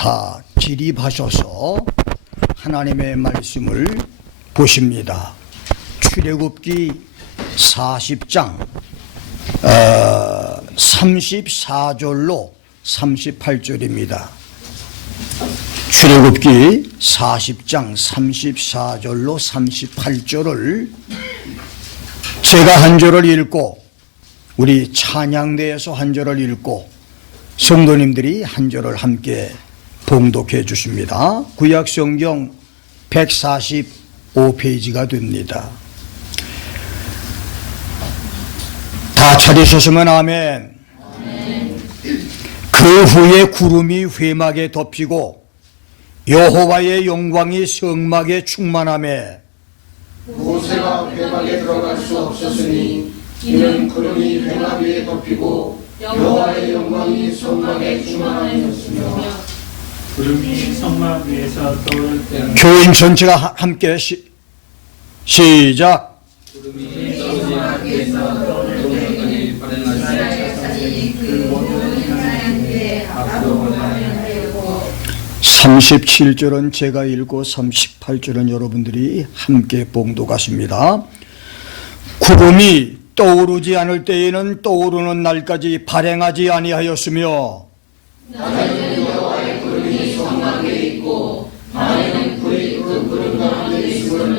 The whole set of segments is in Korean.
다 기립하셔서 하나님의 말씀을 보십니다. 출애굽기 40장 34절로 38절입니다. 출애굽기 40장 34절로 38절을 제가 한 절을 읽고 우리 찬양대에서 한 절을 읽고 성도님들이 한 절을 함께 봉독해 주십니다. 구약성경 145페이지가 됩니다. 다 찾으셨으면 아멘. 그 후에 구름이 회막에 덮이고 여호와의 영광이 성막에 충만하며 모세가 회막에 들어갈 수 없었으니 이는 구름이 회막 위에 덮이고 여호와의 영광이 성막에 충만하였으며 구름이 성막 위에서 떠오를 때는 교인 전체가 함께 시작. 구름이 성막 위에서 떠오를 때는 이스라엘 자손이 그 모든 하나님께 앞으로 보내야 하였고 37절은 제가 읽고 38절은 여러분들이 함께 봉독하십니다. 구름이 떠오르지 않을 때에는 떠오르는 날까지 발행하지 아니하였으며 낮에는 여호와의 구름이 성막 위에 있고 밤에는 불이 그 구름 가운데 있으므로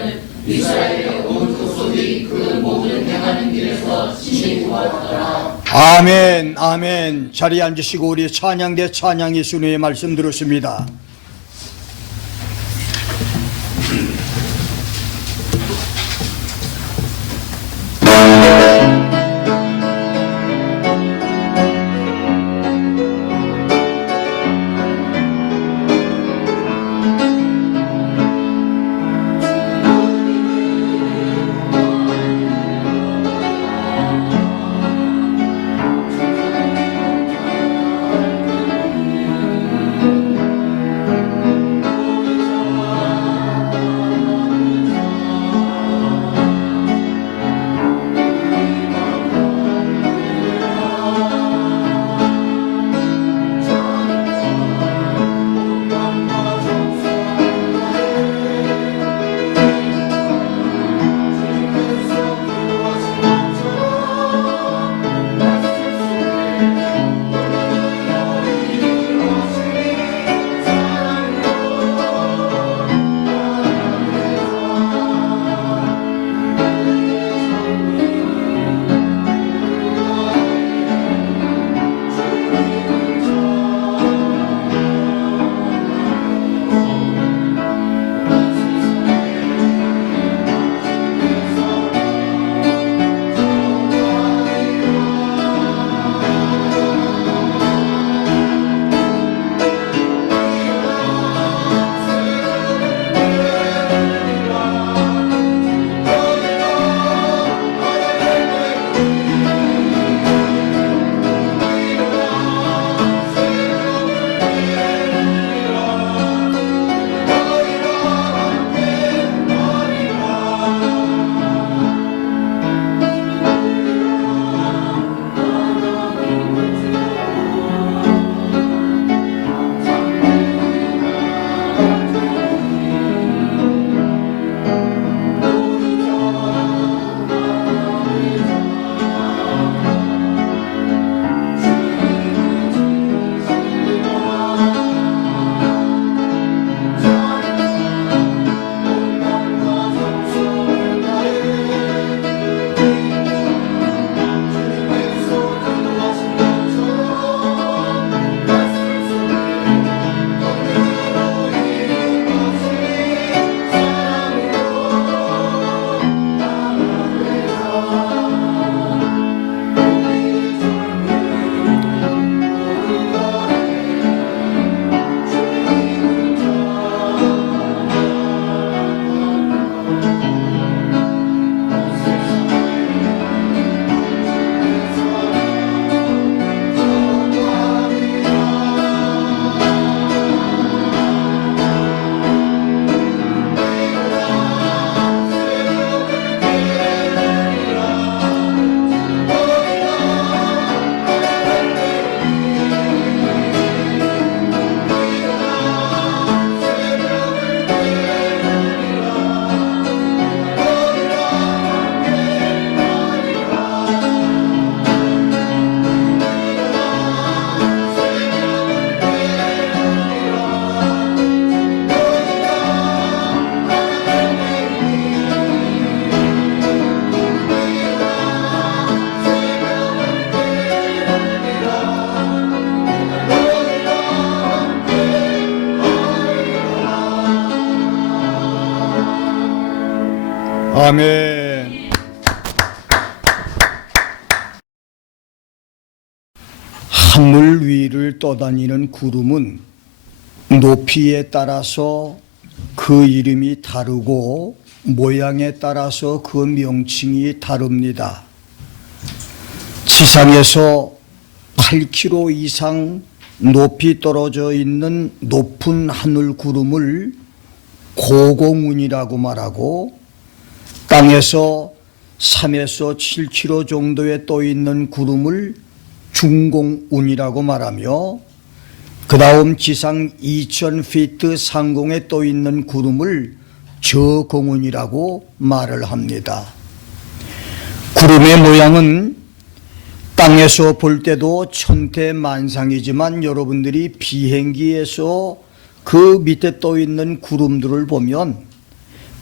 이스라엘의 온 족속이 그 모든 행하는 길에서 친히 보았더라. 아멘 아멘. 자리에 앉으시고 우리 찬양대 찬양 예수님의 말씀 들었습니다. 아멘. 하늘 위를 떠다니는 구름은 높이에 따라서 그 이름이 다르고 모양에 따라서 그 명칭이 다릅니다. 지상에서 8km 이상 높이 떨어져 있는 높은 하늘 구름을 고공운이라고 말하고, 땅에서 3에서 7km 정도에 떠 있는 구름을 중공운이라고 말하며, 그 다음 지상 2000피트 상공에 떠 있는 구름을 저공운이라고 말을 합니다. 구름의 모양은 땅에서 볼 때도 천태만상이지만 여러분들이 비행기에서 그 밑에 떠 있는 구름들을 보면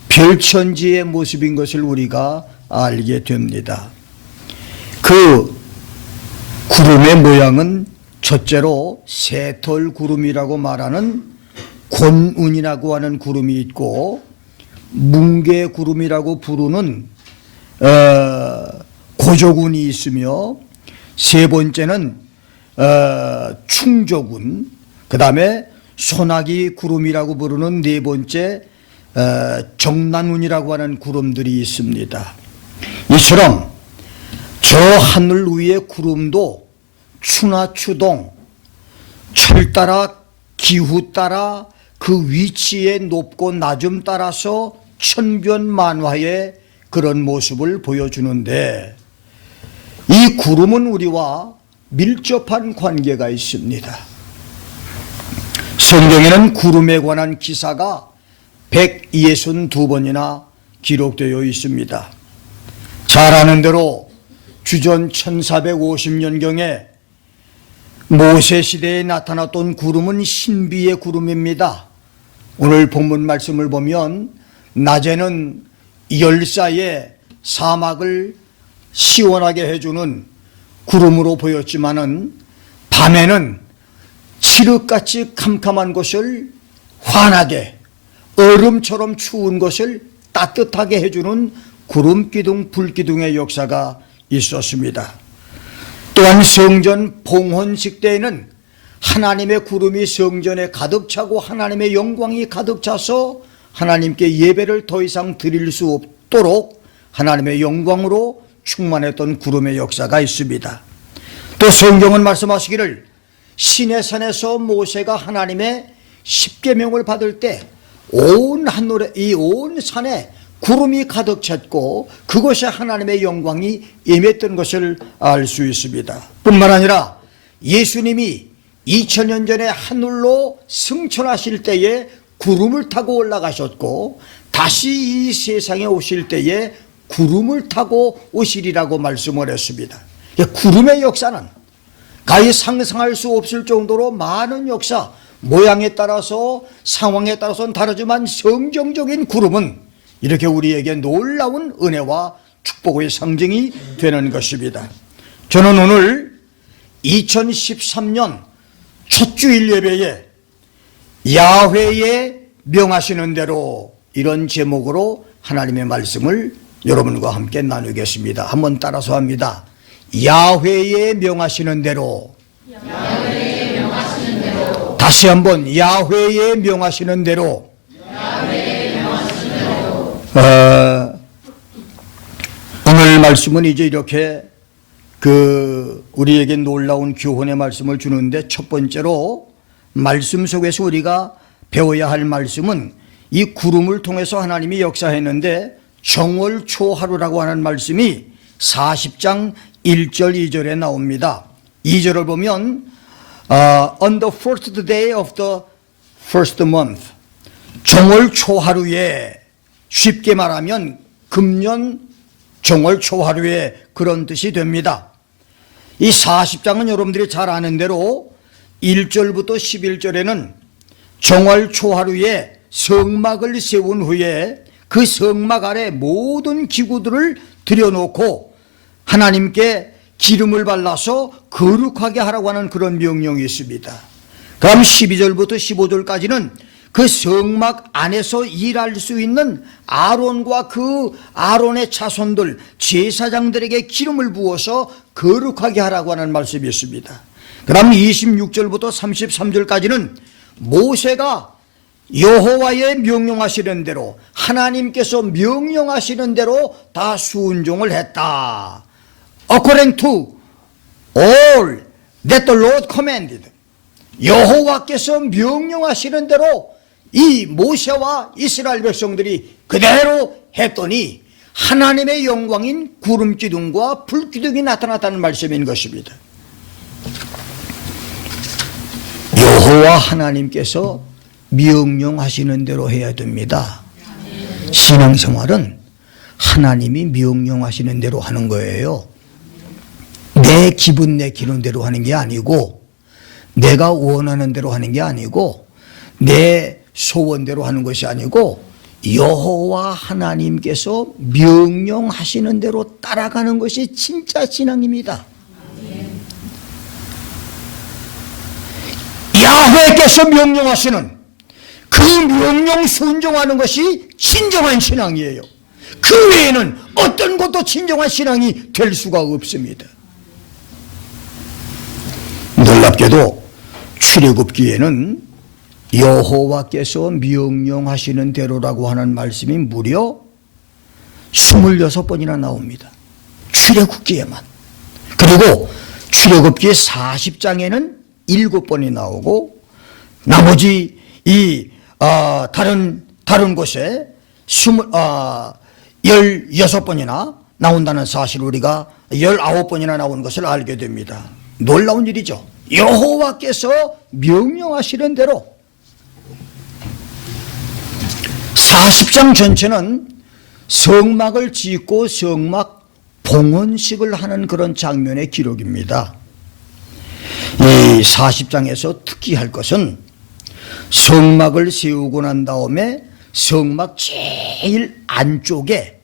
별천지의 모습인 것을 우리가 알게 됩니다. 그 구름의 모양은 첫째로 새털구름이라고 말하는 곤운이라고 하는 구름이 있고, 뭉게구름이라고 부르는 고조군이 있으며, 세 번째는 충조군, 그 다음에 소나기 구름이라고 부르는 네 번째 정난운이라고 하는 구름들이 있습니다. 이처럼 저 하늘 위의 구름도 추나 추동, 철 따라 기후 따라 그 위치의 높고 낮음 따라서 천변만화의 그런 모습을 보여주는데, 이 구름은 우리와 밀접한 관계가 있습니다. 성경에는 구름에 관한 기사가 162번이나 기록되어 있습니다. 잘 아는 대로 주전 1450년경에 모세 시대에 나타났던 구름은 신비의 구름입니다. 오늘 본문 말씀을 보면 낮에는 열사의 사막을 시원하게 해주는 구름으로 보였지만은 밤에는 칠흑같이 캄캄한 것을 환하게, 얼음처럼 추운 것을 따뜻하게 해주는 구름기둥, 불기둥의 역사가 있었습니다. 또한 성전 봉헌식 때에는 하나님의 구름이 성전에 가득 차고 하나님의 영광이 가득 차서 하나님께 예배를 더 이상 드릴 수 없도록 하나님의 영광으로 충만했던 구름의 역사가 있습니다. 또 성경은 말씀하시기를 시내산에서 모세가 하나님의 십계명을 받을 때 온 하늘에, 이 온 산에 구름이 가득 찼고 그것이 하나님의 영광이 임했던 것을 알 수 있습니다. 뿐만 아니라 예수님이 2000년 전에 하늘로 승천하실 때에 구름을 타고 올라가셨고, 다시 이 세상에 오실 때에 구름을 타고 오시리라고 말씀을 했습니다. 구름의 역사는 가히 상상할 수 없을 정도로 많은 역사, 모양에 따라서 상황에 따라서는 다르지만 성경적인 구름은 이렇게 우리에게 놀라운 은혜와 축복의 상징이 되는 것입니다. 저는 오늘 2013년 첫 주일 예배에 야훼의 명하시는 대로, 이런 제목으로 하나님의 말씀을 여러분과 함께 나누겠습니다. 한번 따라서 합니다. 야훼의 명하시는 대로. 야훼의 명하시는 대로. 다시 한번 야훼의 명하시는 대로. 야훼의 명하시는 대로. 오늘 말씀은 이제 이렇게 우리에게 놀라운 교훈의 말씀을 주는데, 첫 번째로 말씀 속에서 우리가 배워야 할 말씀은 이 구름을 통해서 하나님이 역사했는데, 정월초하루라고 하는 말씀이 40장 1절 2절에 나옵니다. 2절을 보면 On the first day of the first month, 정월초하루에, 쉽게 말하면 금년 정월초하루에, 그런 뜻이 됩니다. 이 40장은 여러분들이 잘 아는 대로 1절부터 11절에는 정월초하루에 성막을 세운 후에 그 성막 아래 모든 기구들을 들여놓고 하나님께 기름을 발라서 거룩하게 하라고 하는 그런 명령이 있습니다. 그럼 12절부터 15절까지는 그 성막 안에서 일할 수 있는 아론과 그 아론의 자손들 제사장들에게 기름을 부어서 거룩하게 하라고 하는 말씀이 있습니다. 그 다음 26절부터 33절까지는 모세가 여호와의 명령하시는 대로, 하나님께서 명령하시는 대로 다 순종을 했다. According to all that the Lord commanded. 여호와께서 명령하시는 대로 이 모세와 이스라엘 백성들이 그대로 했더니 하나님의 영광인 구름 기둥과 불 기둥이 나타났다는 말씀인 것입니다. 여호와 하나님께서 명령하시는 대로 해야 됩니다. 신앙생활은 하나님이 명령하시는 대로 하는 거예요. 내 기분 내키는 대로 하는 게 아니고, 내가 원하는 대로 하는 게 아니고, 내 소원대로 하는 것이 아니고, 여호와 하나님께서 명령하시는 대로 따라가는 것이 진짜 신앙입니다. 야훼께서 명령하시는 그 명령 순종하는 것이 진정한 신앙이에요. 그 외에는 어떤 것도 진정한 신앙이 될 수가 없습니다. 놀랍게도 출애굽기에는 여호와께서 명령하시는 대로라고 하는 말씀이 무려 26번이나 나옵니다. 출애굽기에만. 그리고 출애굽기 40장에는 7번이 나오고, 나머지 다른 곳에 16번이나 나온다는 사실을 우리가 19번이나 나온 것을 알게 됩니다. 놀라운 일이죠. 여호와께서 명령하시는 대로 40장 전체는 성막을 짓고 성막 봉헌식을 하는 그런 장면의 기록입니다. 이 40장에서 특히 할 것은 성막을 세우고 난 다음에 성막 제일 안쪽에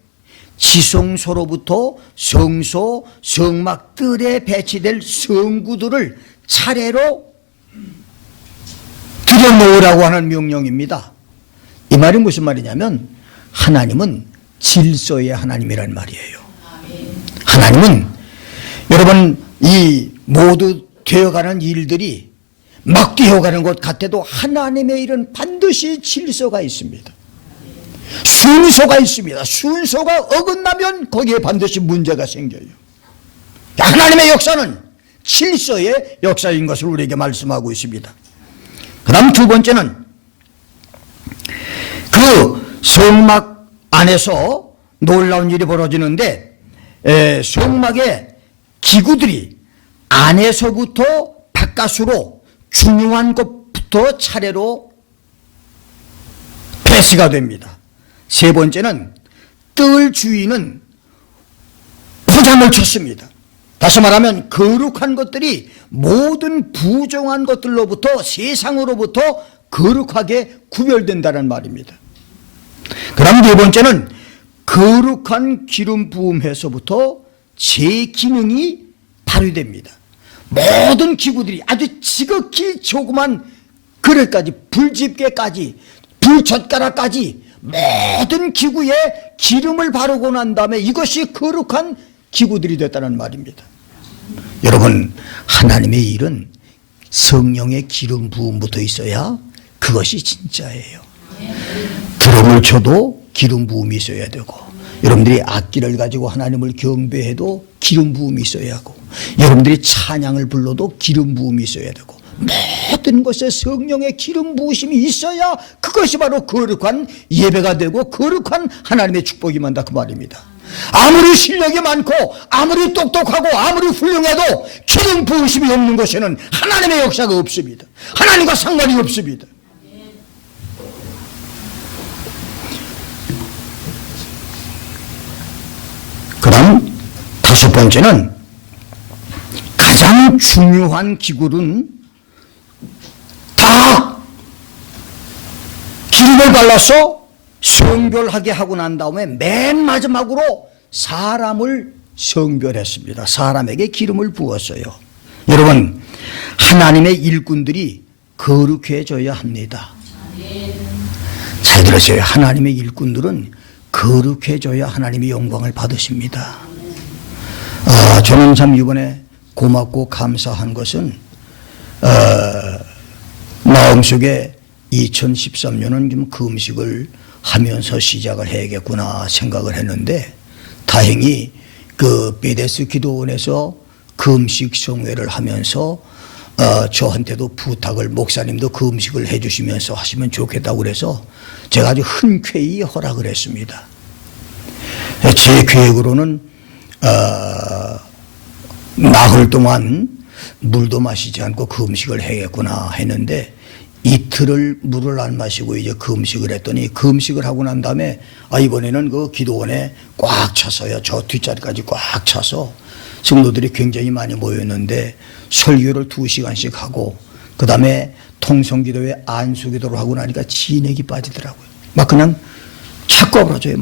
지성소로부터 성소, 성막 뜰에 배치될 성구들을 차례로 들여놓으라고 하는 명령입니다. 이 말이 무슨 말이냐면 하나님은 질서의 하나님이란 말이에요. 하나님은 여러분 이 모두 되어가는 일들이 막 되어가는 것 같아도 하나님의 일은 반드시 질서가 있습니다. 순서가 있습니다. 순서가 어긋나면 거기에 반드시 문제가 생겨요. 하나님의 역사는 질서의 역사인 것을 우리에게 말씀하고 있습니다. 그 다음 두 번째는 그 성막 안에서 놀라운 일이 벌어지는데, 성막의 기구들이 안에서부터 바깥으로 중요한 것부터 차례로 패스가 됩니다. 세 번째는 뜰 주인은 포장을 쳤습니다. 다시 말하면 거룩한 것들이 모든 부정한 것들로부터, 세상으로부터 거룩하게 구별된다는 말입니다. 그 다음 네 번째는 거룩한 기름 부음에서부터 제 기능이 발휘됩니다. 모든 기구들이 아주 지극히 조그만 그릇까지, 불집게까지, 불젓가락까지 모든 기구에 기름을 바르고 난 다음에 이것이 거룩한 기구들이 됐다는 말입니다. 여러분, 하나님의 일은 성령의 기름 부음부터 있어야 그것이 진짜예요. 드럼을 쳐도 기름 부음이 있어야 되고, 여러분들이 악기를 가지고 하나님을 경배해도 기름 부음이 있어야 하고, 여러분들이 찬양을 불러도 기름 부음이 있어야 되고, 모든 것에 성령의 기름 부으심이 있어야 그것이 바로 거룩한 예배가 되고 거룩한 하나님의 축복이 만다, 그 말입니다. 아무리 실력이 많고 아무리 똑똑하고 아무리 훌륭해도 기름 부으심이 없는 것에는 하나님의 역사가 없습니다. 하나님과 상관이 없습니다. 그 다음 다섯 번째는 가장 중요한 기구는 다 기름을 발라서 성별하게 하고 난 다음에 맨 마지막으로 사람을 성별했습니다. 사람에게 기름을 부었어요. 여러분, 하나님의 일꾼들이 거룩해져야 합니다. 잘 들으세요. 하나님의 일꾼들은 거룩해져야 하나님의 영광을 받으십니다. 저는 참 이번에 고맙고 감사한 것은 마음속에 2013년은 좀 금식을 하면서 시작을 해야겠구나 생각을 했는데, 다행히 그 베데스 기도원에서 금식 성회를 하면서 저한테도 부탁을, 목사님도 금식을 해주시면서 하시면 좋겠다고 그래서 제가 아주 흔쾌히 허락을 했습니다. 제 계획으로는 나흘 동안 물도 마시지 않고 금식을 해야겠구나 했는데, 이틀을 물을 안 마시고 이제 금식을 했더니, 금식을 하고 난 다음에 이번에는 그 기도원에 꽉 차서요. 저 뒷자리까지 꽉 차서 성도들이 굉장히 많이 모였는데, 설교를 2시간씩 하고 그 다음에 통성기도에 안수기도를 하고 나니까 진액이 빠지더라고요. 막 그냥 자꾸 아버려져요.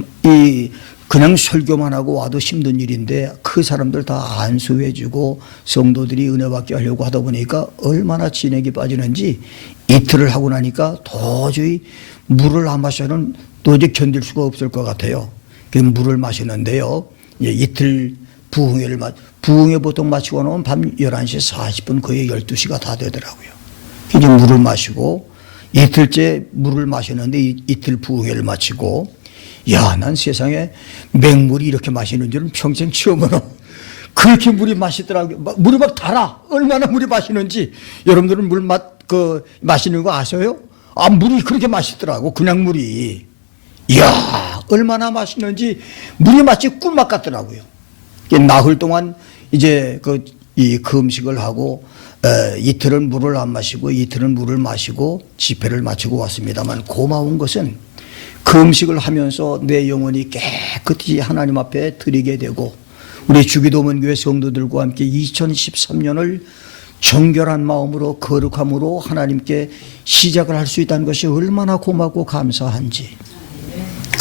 그냥 설교만 하고 와도 힘든 일인데 그 사람들 다 안수해주고 성도들이 은혜 받게 하려고 하다 보니까 얼마나 진액이 빠지는지, 이틀을 하고 나니까 도저히 물을 안 마셔는 도저히 견딜 수가 없을 것 같아요. 그래서 물을 마시는데요, 이틀 부흥회 보통 마치고 나면 밤 11시 40분 거의 12시가 다 되더라고요. 이제 물을 마시고 이틀째 물을 마시는데, 이틀 부흥회를 마치고, 난 세상에 맹물이 이렇게 마시는 줄은 평생 처음으로 그렇게 물이 맛있더라고요. 물이 막 달아. 얼마나 물이 맛있는지. 여러분들은 물 마시는 거 아세요? 물이 그렇게 맛있더라고. 그냥 물이. 얼마나 맛있는지. 물이 마치 꿀맛 같더라고요. 나흘 동안 이제 이 금식을 하고 이틀은 물을 안 마시고 이틀은 물을 마시고 집회를 마치고 왔습니다만, 고마운 것은 금식을 하면서 내 영혼이 깨끗이 하나님 앞에 드리게 되고, 우리 주기도문교회 성도들과 함께 2013년을 정결한 마음으로 거룩함으로 하나님께 시작을 할 수 있다는 것이 얼마나 고맙고 감사한지.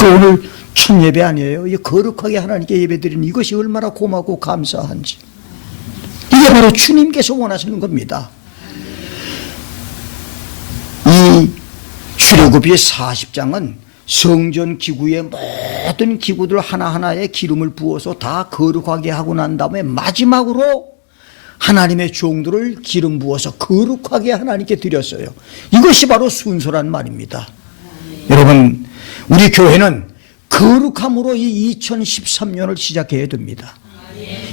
오늘 첫 예배 아니에요? 이 거룩하게 하나님께 예배드리는 이것이 얼마나 고맙고 감사한지. 이게 바로 주님께서 원하시는 겁니다. 이 출애굽기 40장은 성전 기구의 모든 기구들 하나하나에 기름을 부어서 다 거룩하게 하고 난 다음에 마지막으로 하나님의 종들을 기름 부어서 거룩하게 하나님께 드렸어요. 이것이 바로 순서란 말입니다. 여러분, 우리 교회는 거룩함으로 이 2013년을 시작해야 됩니다.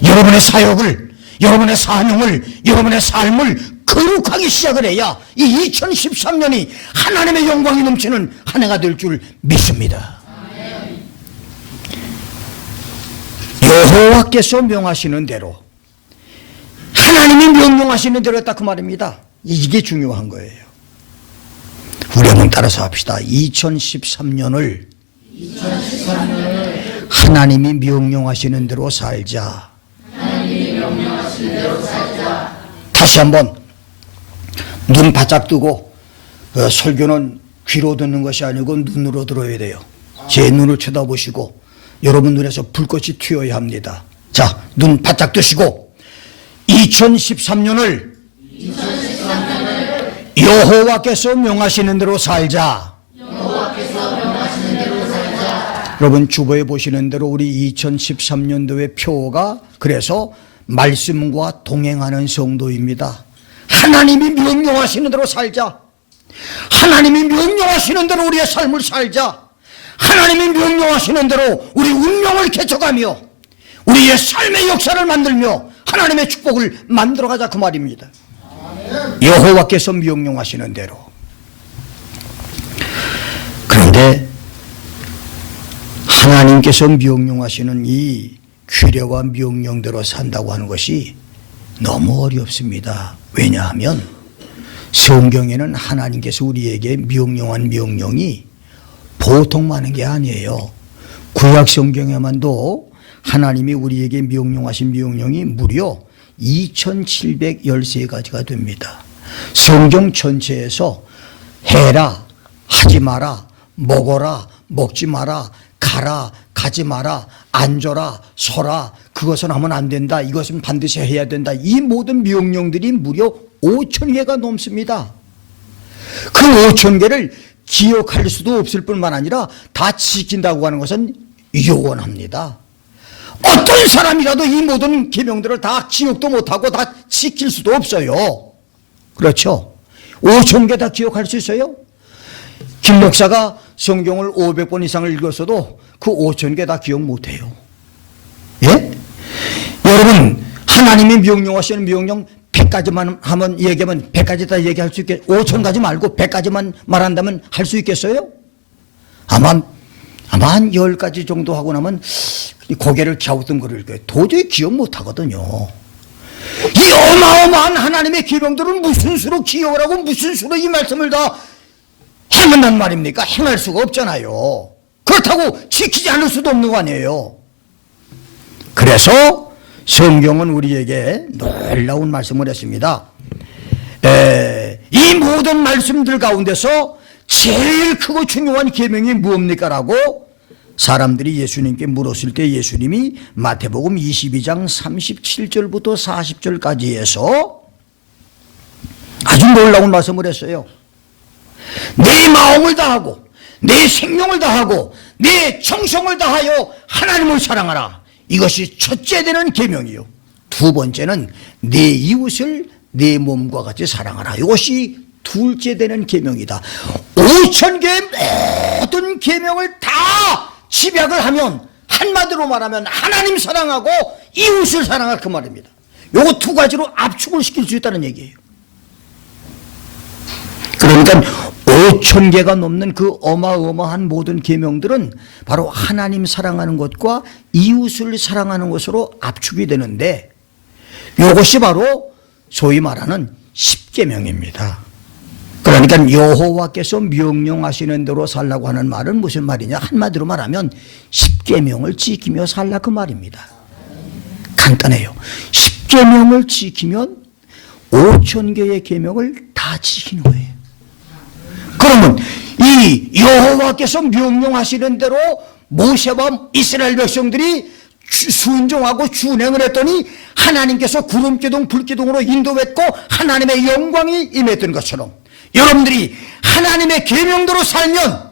여러분의 사역을, 여러분의 사명을, 여러분의 삶을 거룩하게 시작을 해야 이 2013년이 하나님의 영광이 넘치는 한 해가 될 줄 믿습니다. 여호와께서 명하시는 대로, 하나님이 명령하시는 대로 했다 그 말입니다. 이게 중요한 거예요. 우리 한번 따라서 합시다. 2013년을 하나님이 명령하시는 대로 살자. 다시 한번 눈 바짝 뜨고, 설교는 귀로 듣는 것이 아니고 눈으로 들어야 돼요. 제 눈을 쳐다보시고 여러분 눈에서 불꽃이 튀어야 합니다. 자, 눈 바짝 뜨시고 2013년을 여호와께서 명하시는 대로 살자. 여러분 주보에 보시는 대로 우리 2013년도의 표가 그래서 말씀과 동행하는 성도입니다. 하나님이 명령하시는 대로 살자. 하나님이 명령하시는 대로 우리의 삶을 살자. 하나님이 명령하시는 대로 우리 운명을 개척하며 우리의 삶의 역사를 만들며 하나님의 축복을 만들어가자 그 말입니다. 여호와께서 명령하시는 대로. 그런데 하나님께서 명령하시는 이 규례와 명령대로 산다고 하는 것이 너무 어렵습니다. 왜냐하면 성경에는 하나님께서 우리에게 명령한 명령이 보통 많은 게 아니에요. 구약 성경에만도 하나님이 우리에게 명령하신 명령이 무려 2713가지가 됩니다. 성경 전체에서 해라, 하지 마라, 먹어라, 먹지 마라, 가라, 가지 마라, 앉아라, 서라, 그것은 하면 안 된다, 이것은 반드시 해야 된다, 이 모든 명령들이 무려 5000개가 넘습니다. 그 5000개를 기억할 수도 없을 뿐만 아니라 다 지킨다고 하는 것은 요원합니다. 어떤 사람이라도 이 모든 계명들을 다 기억도 못하고 다 지킬 수도 없어요. 그렇죠? 5,000개 다 기억할 수 있어요? 김 목사가 성경을 500번 이상을 읽었어도 그 5,000개 다 기억 못해요. 예? 여러분, 하나님이 명령하시는 명령 100가지만 하면 얘기하면 100가지 다 얘기할 수 있겠, 5,000가지 말고 100가지만 말한다면 할 수 있겠어요? 아마 한 10가지 정도 하고 나면 고개를 갸우뚱거릴 거예요. 도저히 기억 못 하거든요. 이 어마어마한 하나님의 계명들은 무슨 수로 기억을 하고 무슨 수로 이 말씀을 다 행한단 말입니까? 행할 수가 없잖아요. 그렇다고 지키지 않을 수도 없는 거 아니에요. 그래서 성경은 우리에게 놀라운 말씀을 했습니다. 이 모든 말씀들 가운데서 제일 크고 중요한 계명이 무엇입니까? 라고 사람들이 예수님께 물었을 때 예수님이 마태복음 22장 37절부터 40절까지 해서 아주 놀라운 말씀을 했어요. 내 마음을 다하고 내 생명을 다하고 내 정성을 다하여 하나님을 사랑하라. 이것이 첫째 되는 계명이요. 두 번째는 내 이웃을 내 몸과 같이 사랑하라. 이것이 둘째 되는 계명이다. 5,000개의 모든 계명을 다 집약을 하면 한마디로 말하면 하나님 사랑하고 이웃을 사랑할 그 말입니다. 요거 두 가지로 압축을 시킬 수 있다는 얘기예요. 그러니까 5,000개가 넘는 그 어마어마한 모든 계명들은 바로 하나님 사랑하는 것과 이웃을 사랑하는 것으로 압축이 되는데 이것이 바로 소위 말하는 10계명입니다. 그러니까 여호와께서 명령하시는 대로 살라고 하는 말은 무슨 말이냐? 한마디로 말하면 10계명을 지키며 살라 그 말입니다. 간단해요. 10계명을 지키면 5,000개의 계명을 다 지키는 거예요. 그러면 이 여호와께서 명령하시는 대로 모세와 이스라엘 백성들이 순종하고 준행을 했더니 하나님께서 구름기둥 불기둥으로 인도했고 하나님의 영광이 임했던 것처럼 여러분들이 하나님의 계명대로 살면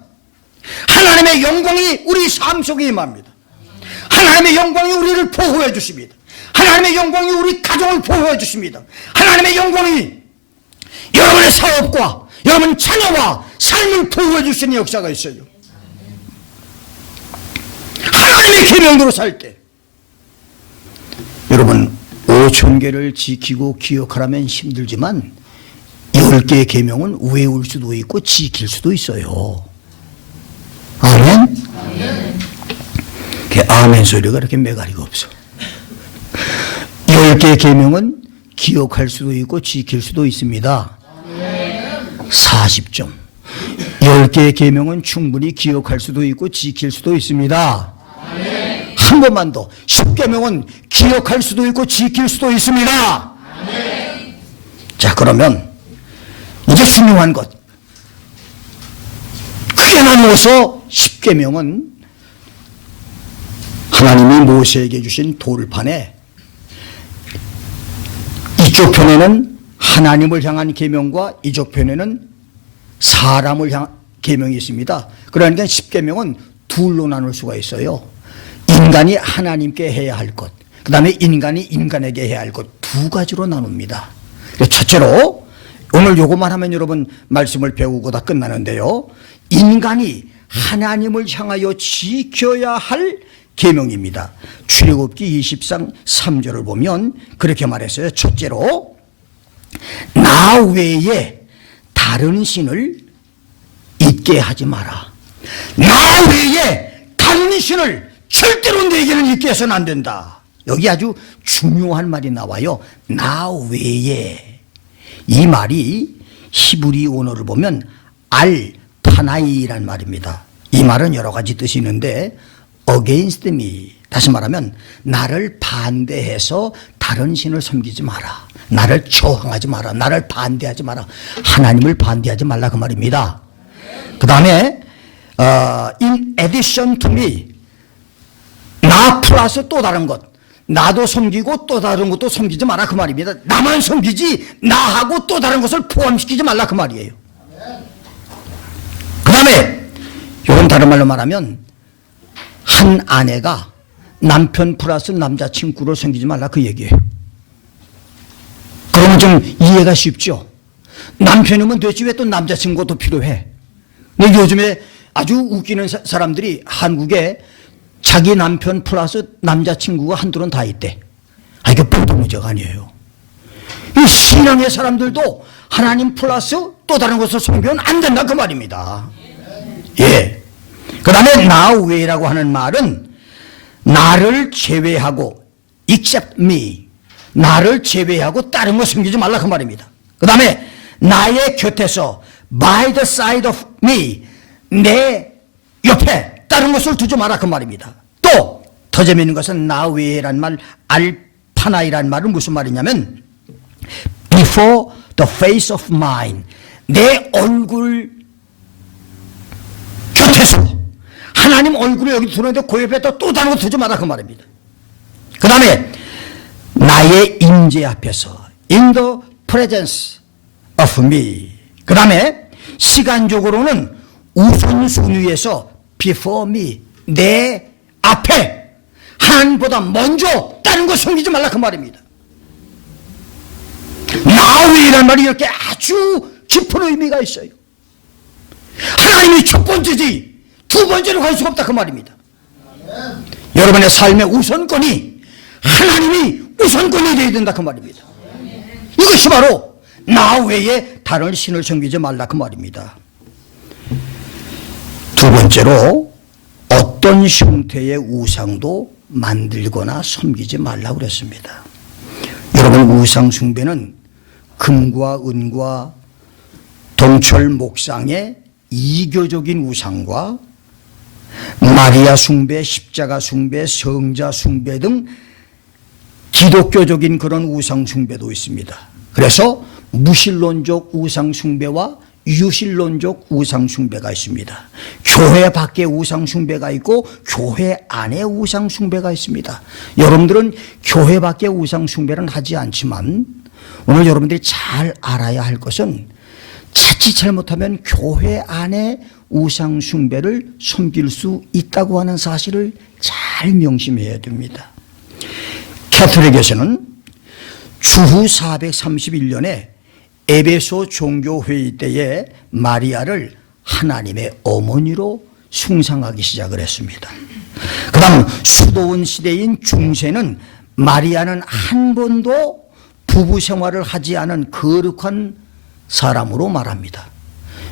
하나님의 영광이 우리 삶 속에 임합니다. 하나님의 영광이 우리를 보호해 주십니다. 하나님의 영광이 우리 가정을 보호해 주십니다. 하나님의 영광이 여러분의 사업과 여러분 자녀와 삶을 보호해 주시는 역사가 있어요. 하나님의 계명대로 살 때 여러분 5,000개를 지키고 기억하라면 힘들지만 10개의 계명은 외울 수도 있고 지킬 수도 있어요. 아멘? 그 아멘 소리가 이렇게 매가리가 없어. 10개의 계명은 기억할 수도 있고 지킬 수도 있습니다. 40점. 10개의 계명은 충분히 기억할 수도 있고 지킬 수도 있습니다. 한 번만 더. 10계명은 기억할 수도 있고 지킬 수도 있습니다. 자, 그러면 이제 중요한 것. 크게 나누어서 10계명은 하나님이 모세에게 주신 돌판에 이쪽 편에는 하나님을 향한 계명과 이쪽 편에는 사람을 향한 계명이 있습니다. 그러니까 10계명은 둘로 나눌 수가 있어요. 인간이 하나님께 해야 할 것, 그 다음에 인간이 인간에게 해야 할 것, 두 가지로 나눕니다. 첫째로 오늘 요것만 하면 여러분 말씀을 배우고 다 끝나는데요. 인간이 하나님을 향하여 지켜야 할 계명입니다. 출애굽기 20장 3절을 보면 그렇게 말했어요. 첫째로 나 외에 다른 신을 잊게 하지 마라. 나 외에 다른 신을 절대로 내게는 잊게 해서는 안 된다. 여기 아주 중요한 말이 나와요. 나 외에. 이 말이 히브리 언어를 보면 알파나이란 말입니다. 이 말은 여러 가지 뜻이 있는데 against me, 다시 말하면 나를 반대해서 다른 신을 섬기지 마라. 나를 저항하지 마라. 나를 반대하지 마라. 하나님을 반대하지 말라 그 말입니다. 그 다음에 in addition to me, 나 플러스 또 다른 것, 나도 섬기고 또 다른 것도 섬기지 마라 그 말입니다. 나만 섬기지 나하고 또 다른 것을 포함시키지 말라 그 말이에요. 그 다른 말로 말하면 한 아내가 남편 플러스 남자친구를 섬기지 말라 그 얘기예요. 그러면 좀 이해가 쉽죠? 남편이면 되지 왜 또 남자친구도 필요해? 근데 요즘에 아주 웃기는 사람들이 한국에 자기 남편 플러스 남자친구가 한둘은 다 있대. 아, 이게 보통 문제가 아니에요. 이 신앙의 사람들도 하나님 플러스 또 다른 것을 섬기면 안 된다 그 말입니다. 예. 그 다음에 now way라고 하는 말은 나를 제외하고 except me, 나를 제외하고 다른 거 섬기지 말라 그 말입니다. 그 다음에 나의 곁에서 by the side of me, 내 옆에 다른 것을 두지 마라 그 말입니다. 또 더 재미있는 것은 now way란 말, 알파나이란 말은 무슨 말이냐면 before the face of mine, 내 얼굴 곁에서 하나님 얼굴을 여기 두는데 그 옆에 또 다른 거 두지 마라 그 말입니다. 그 다음에 나의 임재 앞에서 in the presence of me. 그 다음에 시간적으로는 우선순위에서 before me, 내 앞에 하나님보다 먼저 다른 거 섬기지 말라 그 말입니다. 나우이라는 말이 이렇게 아주 깊은 의미가 있어요. 하나님이 첫 번째지 두 번째로 갈 수가 없다 그 말입니다. 여러분의 삶의 우선권이 하나님이 우선권이 되어야 된다 그 말입니다. 이것이 바로 나 외에 다른 신을 섬기지 말라 그 말입니다. 두 번째로 어떤 형태의 우상도 만들거나 섬기지 말라고 그랬습니다. 여러분, 우상 숭배는 금과 은과 동철 목상의 이교적인 우상과 마리아 숭배, 십자가 숭배, 성자 숭배 등 기독교적인 그런 우상 숭배도 있습니다. 그래서 무신론적 우상 숭배와 유신론적 우상 숭배가 있습니다. 교회 밖에 우상 숭배가 있고 교회 안에 우상 숭배가 있습니다. 여러분들은 교회 밖에 우상 숭배는 하지 않지만 오늘 여러분들이 잘 알아야 할 것은 자칫 잘못하면 교회 안에 우상 숭배를 섬길 수 있다고 하는 사실을 잘 명심해야 됩니다. 캐톨릭에서는 주후 431년에 에베소 종교회의 때에 마리아를 하나님의 어머니로 숭상하기 시작을 했습니다. 그 다음 수도원 시대인 중세는 마리아는 한 번도 부부 생활을 하지 않은 거룩한 사람으로 말합니다.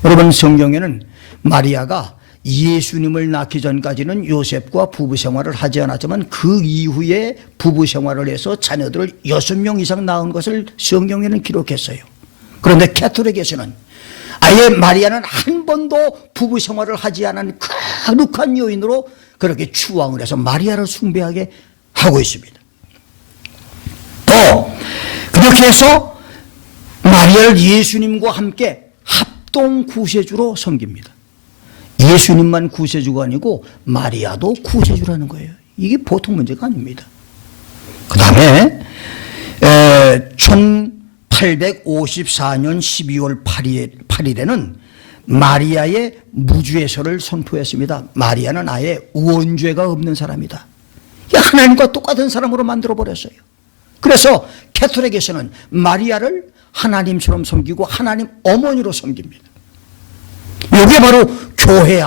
여러분, 성경에는 마리아가 예수님을 낳기 전까지는 요셉과 부부 생활을 하지 않았지만 그 이후에 부부 생활을 해서 자녀들을 6명 이상 낳은 것을 성경에는 기록했어요. 그런데 캐톨릭에서는 아예 마리아는 한 번도 부부 생활을 하지 않은 거룩한 여인으로 그렇게 추앙을 해서 마리아를 숭배하게 하고 있습니다. 또 그렇게 해서 마리아를 예수님과 함께 합동 구세주로 섬깁니다. 예수님만 구세주가 아니고 마리아도 구세주라는 거예요. 이게 보통 문제가 아닙니다. 그 다음에 1854년 12월 8일에는 마리아의 무죄설을 선포했습니다. 마리아는 아예 원죄가 없는 사람이다. 하나님과 똑같은 사람으로 만들어버렸어요. 그래서 캐톨릭에서는 마리아를 하나님처럼 섬기고 하나님 어머니로 섬깁니다. 이게 바로 교회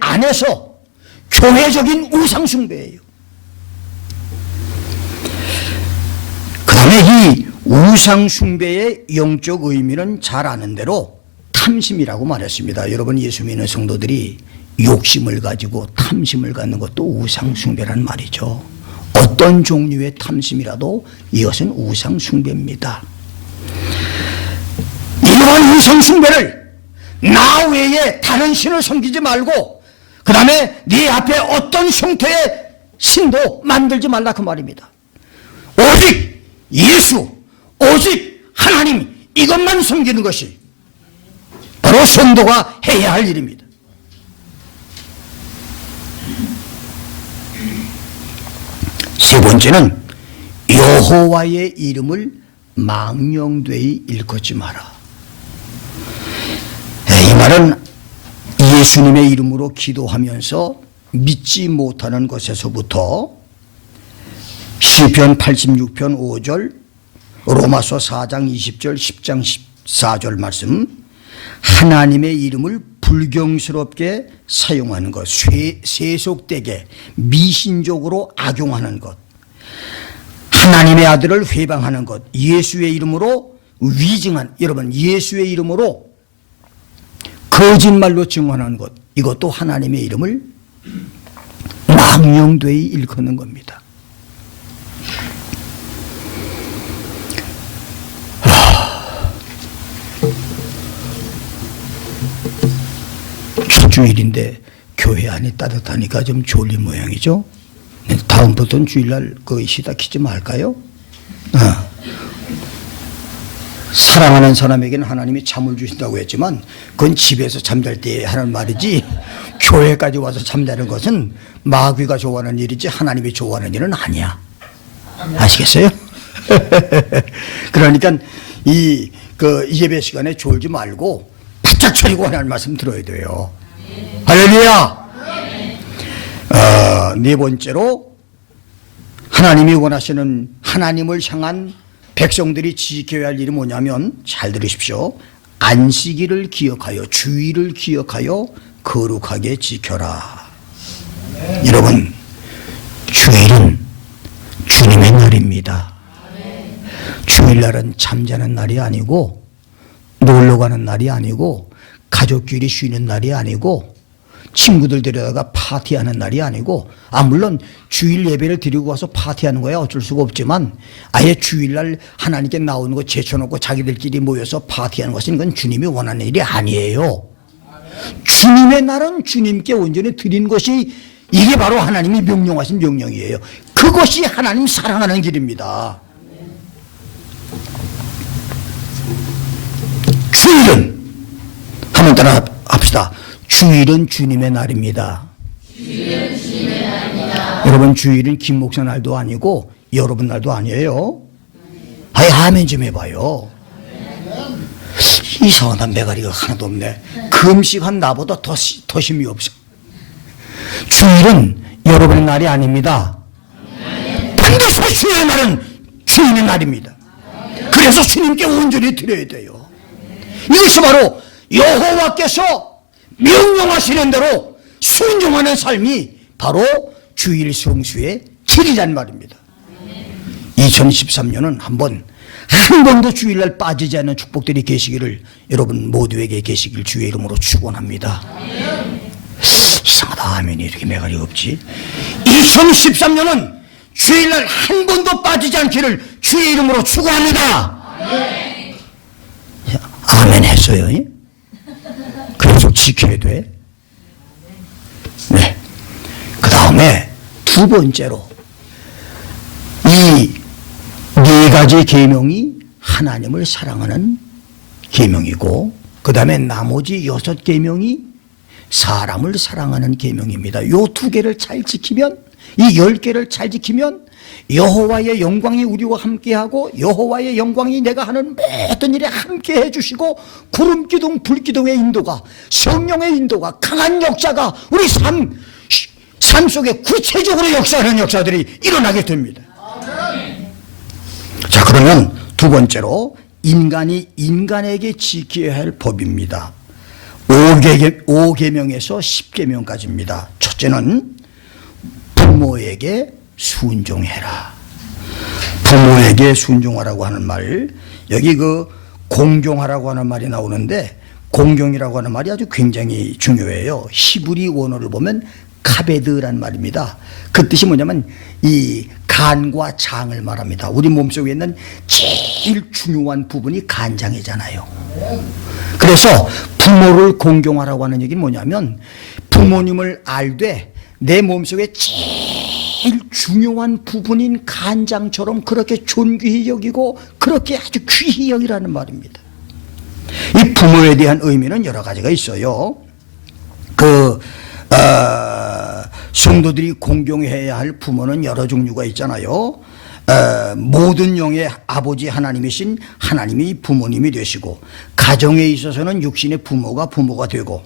안에서 교회적인 우상숭배예요. 그 다음에 이 우상숭배의 영적 의미는 잘 아는 대로 탐심이라고 말했습니다. 여러분, 예수 믿는 성도들이 욕심을 가지고 탐심을 갖는 것도 우상숭배란 말이죠. 어떤 종류의 탐심이라도 이것은 우상숭배입니다. 이러한 우상숭배를 나 외에 다른 신을 섬기지 말고 그 다음에 네 앞에 어떤 형태의 신도 만들지 말라 그 말입니다. 오직 예수, 오직 하나님, 이것만 섬기는 것이 바로 성도가 해야 할 일입니다. 세 번째는 여호와의 이름을 망령되이 일컫지 마라. 이 말은 예수님의 이름으로 기도하면서 믿지 못하는 것에서부터 시편 86편 5절, 로마서 4장 20절, 10장 14절 말씀, 하나님의 이름을 불경스럽게 사용하는 것, 세속되게 미신적으로 악용하는 것, 하나님의 아들을 회방하는 것, 예수의 이름으로 위증한, 여러분 예수의 이름으로 거짓말로 증언하는 것, 이것도 하나님의 이름을 망령되이 일컫는 겁니다. 주일인데 교회 안이 따뜻하니까 좀 졸린 모양이죠. 다음부터는 주일날 그 시다 키지 말까요? 사랑하는 사람에게는 하나님이 잠을 주신다고 했지만 그건 집에서 잠잘 때 하는 말이지, 교회까지 와서 잠자는 것은 마귀가 좋아하는 일이지 하나님이 좋아하는 일은 아니야. 아시겠어요? 그러니까 이 예배 시간에 졸지 말고 바짝 차리고 하나님 말씀 들어야 돼요. 할렐루야. 네 번째로 하나님이 원하시는, 하나님을 향한 백성들이 지켜야 할 일이 뭐냐면, 잘 들으십시오. 안식일을 기억하여, 주일을 기억하여 거룩하게 지켜라. 여러분, 주일은 주님의 날입니다. 주일날은 잠자는 날이 아니고, 놀러 가는 날이 아니고, 가족끼리 쉬는 날이 아니고, 친구들 데려다가 파티하는 날이 아니고, 물론 주일 예배를 드리고 와서 파티하는 거야 어쩔 수가 없지만, 아예 주일날 하나님께 나오는 거 제쳐놓고 자기들끼리 모여서 파티하는 것은 이건 주님이 원하는 일이 아니에요. 주님의 날은 주님께 온전히 드린 것이, 이게 바로 하나님이 명령하신 명령이에요. 그것이 하나님 사랑하는 길입니다. 주일은 한번 따라 합시다. 주일은 주님의 날입니다. 주일은 주님의 날입니다. 여러분, 주일은 김 목사 날도 아니고 여러분 날도 아니에요. 아멘 좀 해봐요. 이상한 매가리가 하나도 없네. 금식한 나보다 더 힘이 없어. 주일은 여러분의 날이 아닙니다. 반드시 주의 날은 주님의 날입니다. 그래서 주님께 온전히 드려야 돼요. 이것이 바로 여호와께서 명령하시는 대로 순종하는 삶이 바로 주일 성수의 길이란 말입니다. 2013년은 한 번도 주일날 빠지지 않는 축복들이 계시기를 여러분 모두에게 계시길 주의 이름으로 축원합니다. 이상하다, 아멘이 이렇게 매가리가 없지. 2013년은 주일날 한 번도 빠지지 않기를 주의 이름으로 축원합니다. 아멘 했어요. 그래서 지켜야 돼. 네. 그 다음에 두 번째로 이 네 가지 계명이 하나님을 사랑하는 계명이고, 그 다음에 나머지 6 계명이 사람을 사랑하는 계명입니다. 요 2개를 잘 지키면, 이 10개를 잘 지키면 여호와의 영광이 우리와 함께하고, 여호와의 영광이 내가 하는 모든 일에 함께해 주시고, 구름기둥 불기둥의 인도가, 성령의 인도가, 강한 역사가 우리 삶 속에 구체적으로 역사하는 역사들이 일어나게 됩니다. 자, 그러면 두 번째로 인간이 인간에게 지켜야 할 법입니다. 5계명에서 10계명까지입니다. 첫째는 부모에게 순종해라. 부모에게 순종하라고 하는 말, 여기 공경하라고 하는 말이 나오는데, 공경이라고 하는 말이 아주 굉장히 중요해요. 히브리 원어를 보면 카베드란 말입니다. 그 뜻이 뭐냐면 이 간과 장을 말합니다. 우리 몸속에 있는 제일 중요한 부분이 간장이잖아요. 그래서 부모를 공경하라고 하는 얘기는 뭐냐면, 부모님을 알되 내 몸속에 제일 중요한 부분인 간장처럼 그렇게 존귀히 여기고 그렇게 아주 귀히 여기라는 말입니다. 이 부모에 대한 의미는 여러 가지가 있어요. 성도들이 공경해야 할 부모는 여러 종류가 있잖아요. 모든 영의 아버지 하나님이신 하나님이 부모님이 되시고, 가정에 있어서는 육신의 부모가 되고,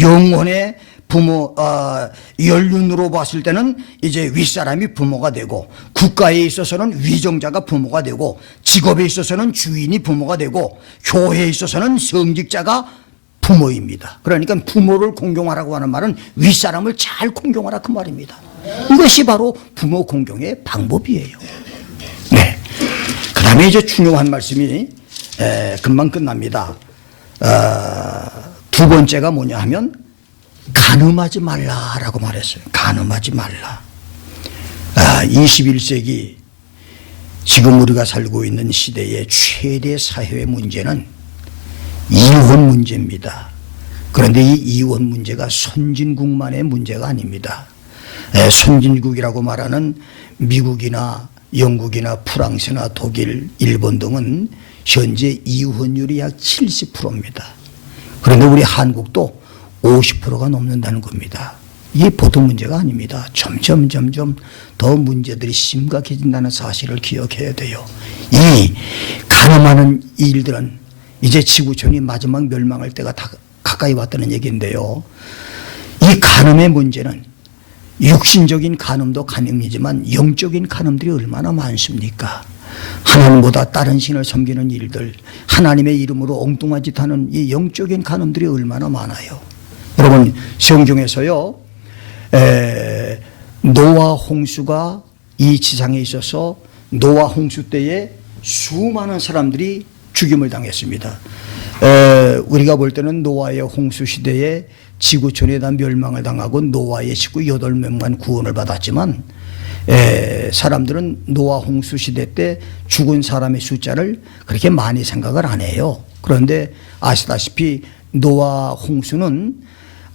영혼의 부모, 연륜으로 봤을 때는 이제 윗사람이 부모가 되고, 국가에 있어서는 위정자가 부모가 되고, 직업에 있어서는 주인이 부모가 되고, 교회에 있어서는 성직자가 부모입니다. 그러니까 부모를 공경하라고 하는 말은 윗사람을 잘 공경하라 그 말입니다. 이것이 바로 부모 공경의 방법이에요. 네. 그 다음에 이제 중요한 말씀이 금방 끝납니다. 두 번째가 뭐냐 하면 간음하지 말라라고 말했어요. 간음하지 말라. 21세기 지금 우리가 살고 있는 시대의 최대 사회 문제는 이혼 문제입니다. 그런데 이 이혼 문제가 선진국만의 문제가 아닙니다. 선진국이라고 말하는 미국이나 영국이나 프랑스나 독일, 일본 등은 현재 이혼율이 약 70%입니다. 그런데 우리 한국도 50%가 넘는다는 겁니다. 이게 보통 문제가 아닙니다. 점점 더 문제들이 심각해진다는 사실을 기억해야 돼요. 이 간음하는 일들은 이제 지구촌이 마지막 멸망할 때가 다 가까이 왔다는 얘기인데요. 이 간음의 문제는 육신적인 간음도 간음이지만 영적인 간음들이 얼마나 많습니까? 하나님보다 다른 신을 섬기는 일들, 하나님의 이름으로 엉뚱한 짓 하는 이 영적인 간음들이 얼마나 많아요. 여러분, 성경에서요, 노아 홍수가 이 지상에 있어서 노아 홍수 때에 수많은 사람들이 죽임을 당했습니다. 우리가 볼 때는 노아의 홍수 시대에 지구촌에 다 멸망을 당하고 노아의 식구 8명만 구원을 받았지만, 사람들은 노아 홍수 시대 때 죽은 사람의 숫자를 그렇게 많이 생각을 안 해요. 그런데 아시다시피 노아 홍수는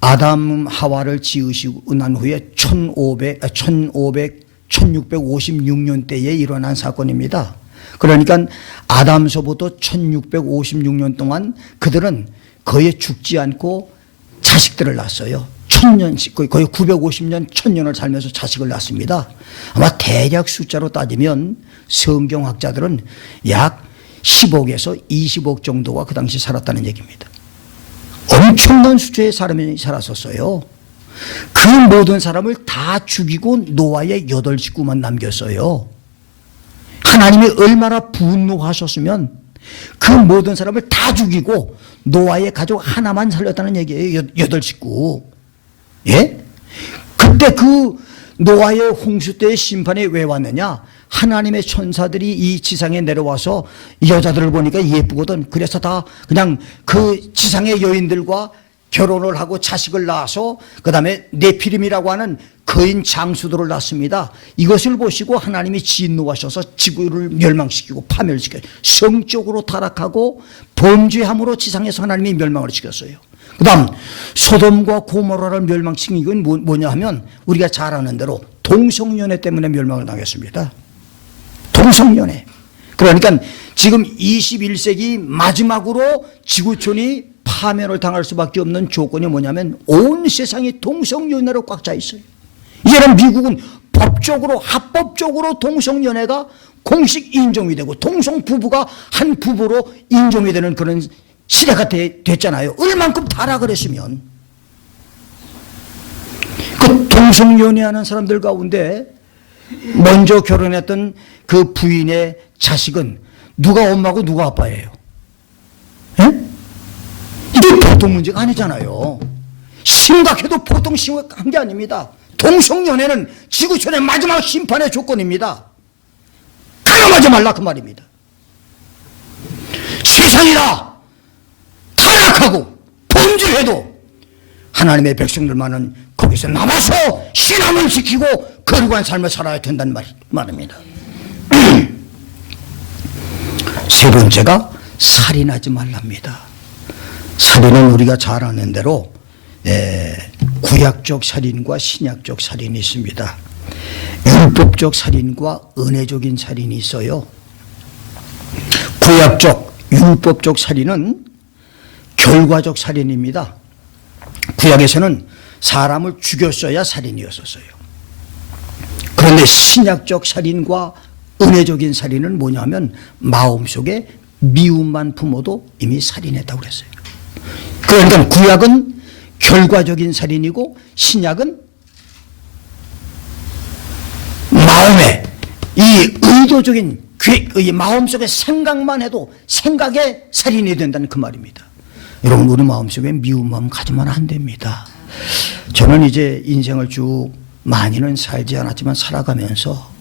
아담 하와를 지으시고 난 후에 1656년 때에 일어난 사건입니다. 그러니까 아담서부터 1656년 동안 그들은 거의 죽지 않고 자식들을 낳았어요. 1000년씩, 거의 950년, 1000년을 살면서 자식을 낳습니다. 아마 대략 숫자로 따지면 성경학자들은 약 10억에서 20억 정도가 그 당시 살았다는 얘기입니다. 엄청난 숫자의 사람이 살았었어요. 그 모든 사람을 다 죽이고 노아의 8식구만 남겼어요. 하나님이 얼마나 분노하셨으면 그 모든 사람을 다 죽이고 노아의 가족 하나만 살렸다는 얘기예요. 8식구. 예? 그때 그 노아의 홍수 때의 심판이 왜 왔느냐? 하나님의 천사들이 이 지상에 내려와서 여자들을 보니까 예쁘거든. 그래서 다 그냥 그 지상의 여인들과 결혼을 하고 자식을 낳아서 그 다음에 네피림이라고 하는 거인 장수들을 낳습니다. 이것을 보시고 하나님이 진노하셔서 지구를 멸망시키고 파멸시켜요. 성적으로 타락하고 범죄함으로 지상에서 하나님이 멸망을 시켰어요. 그 다음 소돔과 고모라를 멸망시킨 건 뭐냐 하면 우리가 잘 아는 대로 동성연애 때문에 멸망을 당했습니다. 동성연애. 그러니까 지금 21세기 마지막으로 지구촌이 파멸을 당할 수밖에 없는 조건이 뭐냐면 온 세상이 동성연애로 꽉 차 있어요. 이제는 미국은 법적으로 합법적으로 동성연애가 공식 인정이 되고 동성부부가 한 부부로 인정이 되는 그런 시대가 됐잖아요. 얼만큼 타락을 했으면. 그 동성연애하는 사람들 가운데 먼저 결혼했던 그 부인의 자식은 누가 엄마고 누가 아빠예요? 에? 이게 보통 문제가 아니잖아요. 심각해도 보통 심각한 게 아닙니다. 동성연애는 지구촌의 마지막 심판의 조건입니다. 가늠하지 말라 그 말입니다. 세상이라 타락하고 범죄해도 하나님의 백성들만은 거기서 남아서 신앙을 지키고 거룩한 삶을 살아야 된다는 말입니다. 세 번째가 살인하지 말랍니다. 살인은 우리가 잘 아는 대로 구약적 살인과 신약적 살인이 있습니다. 율법적 살인과 은혜적인 살인이 있어요. 구약적 율법적 살인은 결과적 살인입니다. 구약에서는 사람을 죽였어야 살인이었었어요. 그런데 신약적 살인과 은혜적인 살인은 뭐냐면 마음속에 미움만 품어도 이미 살인했다고 그랬어요. 그러니까 구약은 결과적인 살인이고 신약은 마음의 이 의도적인 이 마음속의 생각만 해도 생각에 살인이 된다는 그 말입니다. 여러분, 우리 마음속에 미운 마음 가지면 안 됩니다. 저는 이제 인생을 쭉 많이는 살지 않았지만 살아가면서